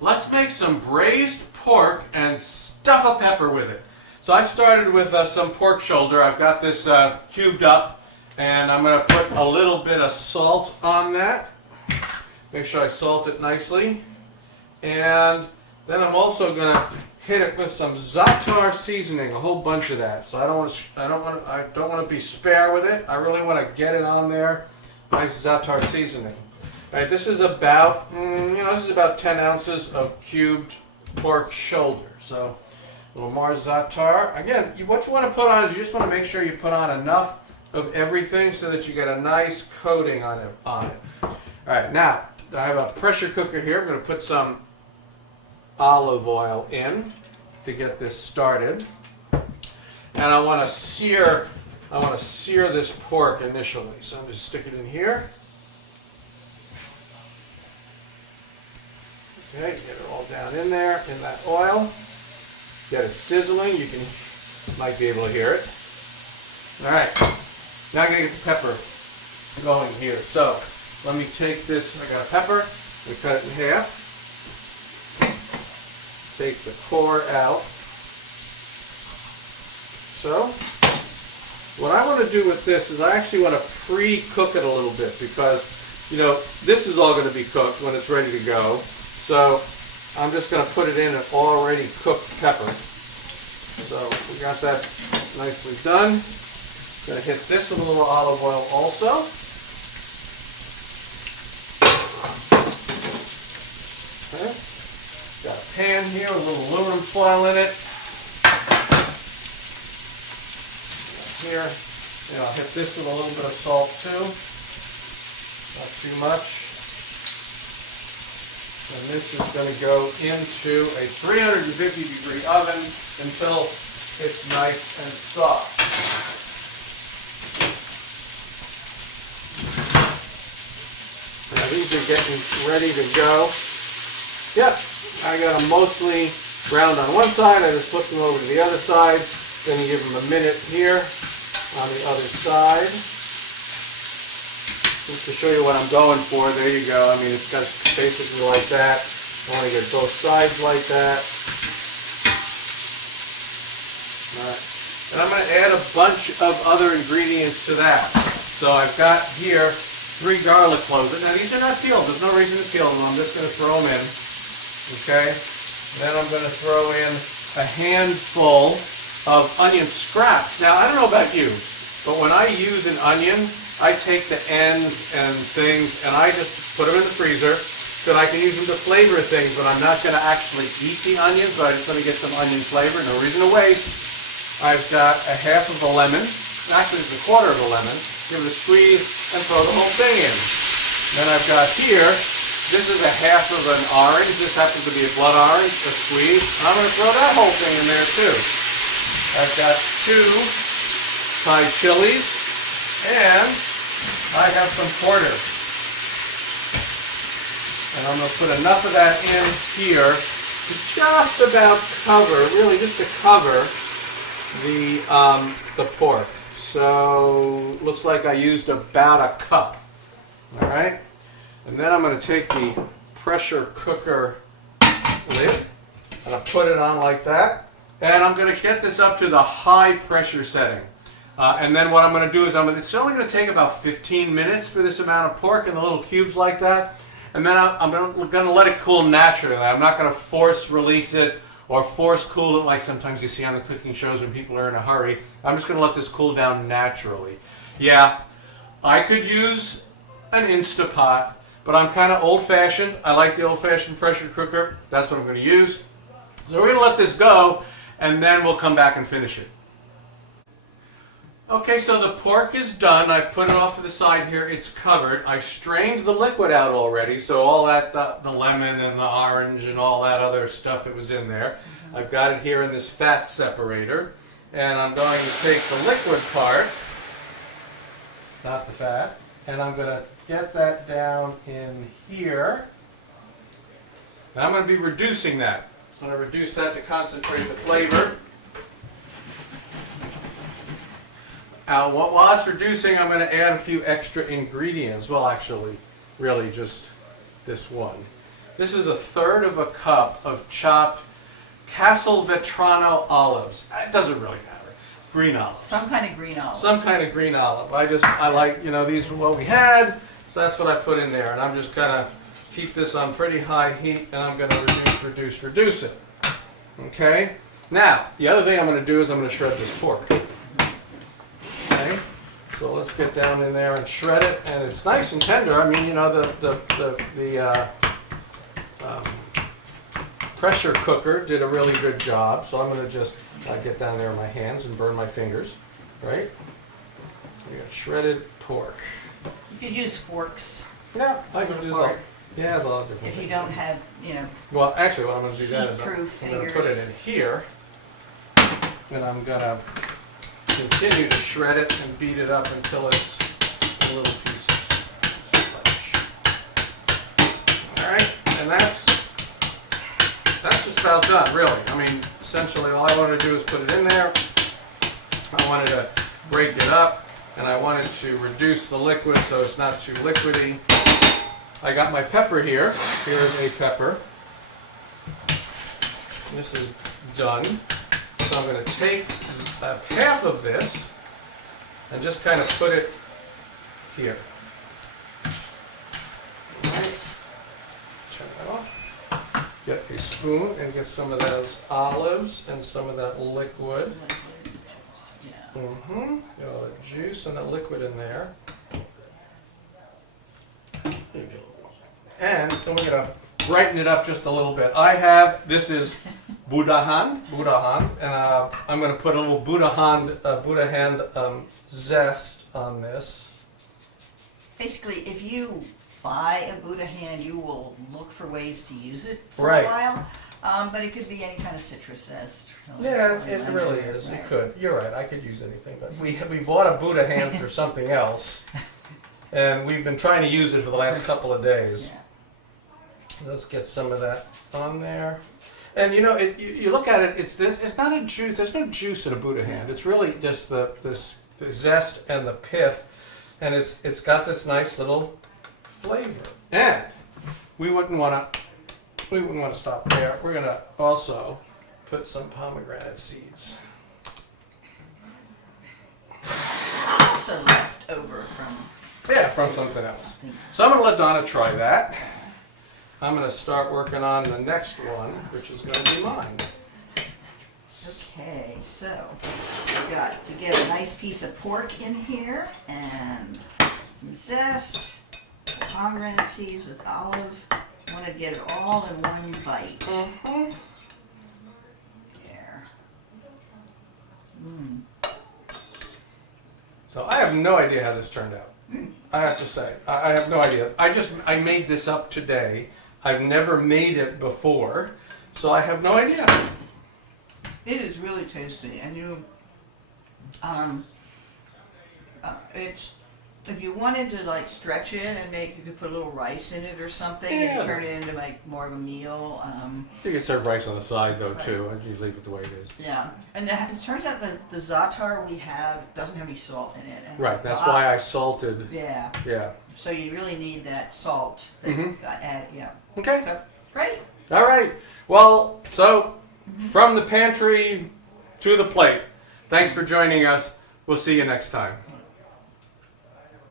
Let's make some braised pork and stuff a pepper with it. So I started with some pork shoulder. I've got this cubed up, and I'm going to put a little bit of salt on that. Make sure I salt it nicely. And then I'm also going to hit it with some Za'atar seasoning, a whole bunch of that. So I don't want to be spare with it. I really want to get it on there. Nice Za'atar seasoning. All right, this is about 10 ounces of cubed pork shoulder. So a little more Za'atar. Again, what you want to put on is you just want to make sure you put on enough of everything so that you get a nice coating on it. All right, now I have a pressure cooker here. I'm going to put some olive oil in to get this started. And I want to sear this pork initially. So I'm just stick it in here. Okay, get it all down in there, in that oil. Get it sizzling. You might be able to hear it. All right, now I'm going to get the pepper going here. So let me take this, I got a pepper, we cut it in half. Take the core out. So what I want to do with this is I actually want to pre-cook it a little bit because, this is all going to be cooked when it's ready to go. So I'm just going to put it in an already cooked pepper. So we got that nicely done. Going to hit this with a little olive oil also. Okay. Got a pan here with a little aluminum foil in it. Here, and I'll hit this with a little bit of salt too. Not too much. And this is going to go into a 350-degree oven until it's nice and soft. Now these are getting ready to go. Yep, I got them mostly browned on one side. I just flip them over to the other side. Then you give them a minute here on the other side. Just to show you what I'm going for, there you go. I mean, it's got basically like that. I want to get both sides like that. All right. And I'm going to add a bunch of other ingredients to that. So I've got here 3 garlic cloves. Now these are not peeled. There's no reason to peel them. I'm just going to throw them in. Okay. Then I'm going to throw in a handful of onion scraps. Now I don't know about you, but when I use an onion, I take the ends and things and I just put them in the freezer so that I can use them to flavor things, but I'm not going to actually eat the onions, so I just want to get some onion flavor. No reason to waste. I've got a half of a lemon, actually it's a quarter of a lemon. Give it a squeeze and throw the whole thing in. Then I've got here, this is a half of an orange. This happens to be a blood orange, a squeeze. I'm going to throw that whole thing in there too. I've got 2 Thai chilies, and I have some porter. And I'm going to put enough of that in here to just about cover, really just to cover the pork. So looks like I used about a cup. All right. And then I'm going to take the pressure cooker lid and I'll put it on like that. And I'm going to get this up to the high pressure setting. And then what I'm going to do is it's only going to take about 15 minutes for this amount of pork in the little cubes like that. And then I'm going to let it cool naturally. I'm not going to force release it or force cool it like sometimes you see on the cooking shows when people are in a hurry. I'm just going to let this cool down naturally. Yeah, I could use an Instapot, but I'm kind of old-fashioned. I like the old-fashioned pressure cooker. That's what I'm going to use. So we're going to let this go, and then we'll come back and finish it. Okay, so the pork is done. I put it off to the side here. It's covered. I strained the liquid out already, so all that, the lemon and the orange and all that other stuff that was in there. I've got it here in this fat separator, and I'm going to take the liquid part, not the fat, and I'm going to get that down in here. And I'm going to be reducing that. I'm going to reduce that to concentrate the flavor. Now, while it's reducing, I'm going to add a few extra ingredients. Well, actually, really just this one. This is 1/3 of a cup of chopped Castelvetrano olives. It doesn't really matter. Green olives. Some kind of green olive. Some kind of green olive. I like, these were what we had, so that's what I put in there. And I'm just going to keep this on pretty high heat, and I'm going to reduce it. Okay? Now, the other thing I'm going to do is I'm going to shred this pork. Okay? So let's get down in there and shred it, and it's nice and tender. I mean, the pressure cooker did a really good job, so I'm going to just get down there in my hands and burn my fingers, right? We got shredded pork. You could use forks. Yeah, I could use all. Yeah, there's a lot of different if things. you don't have, Well, actually, what I'm going to do that is I'm heat-proof going to fingers. put it in here, and I'm going to continue to shred it and beat it up until it's in little pieces. All right, and that's just about done, really. I mean, essentially, all I wanted to do is put it in there. I wanted to break it up, and I wanted to reduce the liquid so it's not too liquidy. I got my pepper here. Here's a pepper. This is done. So I'm going to take half of this and just kind of put it here. All right. Turn that off. Get a spoon and get some of those olives and some of that liquid. Yeah. Get all the juice and the liquid in there. And we're going to brighten it up just a little bit. This is Budahan, and I'm going to put a little Budahan zest on this. Basically, if you buy a Buddha hand, you will look for ways to use it for Right. a while. But it could be any kind of citrus zest. Yeah, it really is. It could. You're right. I could use anything, but we bought a Buddha hand for something else, and we've been trying to use it for the last couple of days. Yeah. Let's get some of that on there. And you look at it, it's not a juice. There's no juice in a Buddha hand. It's really just the zest and the pith, and it's got this nice little flavor. And we wouldn't want to stop there. We're gonna also put some pomegranate seeds. Also left over from something else. So I'm gonna let Donna try that. I'm going to start working on the next one, which is going to be mine. Okay, so we got to get a nice piece of pork in here and some zest, pomegranate seeds, with olive. I want to get it all in one bite. There. So I have no idea how this turned out. I have to say, I have no idea. I made this up today. I've never made it before, so I have no idea. It is really tasty, and it's, if you wanted to like stretch it and you could put a little rice in it or something, Yeah. and turn it into like more of a meal. You can serve rice on the side though too. You leave it the way it is. Yeah, and it turns out that the Za'atar we have doesn't have any salt in it. And Right. That's why I salted. Yeah. Yeah. So you really need that salt that got added. Yeah. Okay. So, great. All right. Well, so from the pantry to the plate. Thanks for joining us. We'll see you next time.